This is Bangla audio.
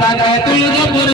বাগায় তুই যখন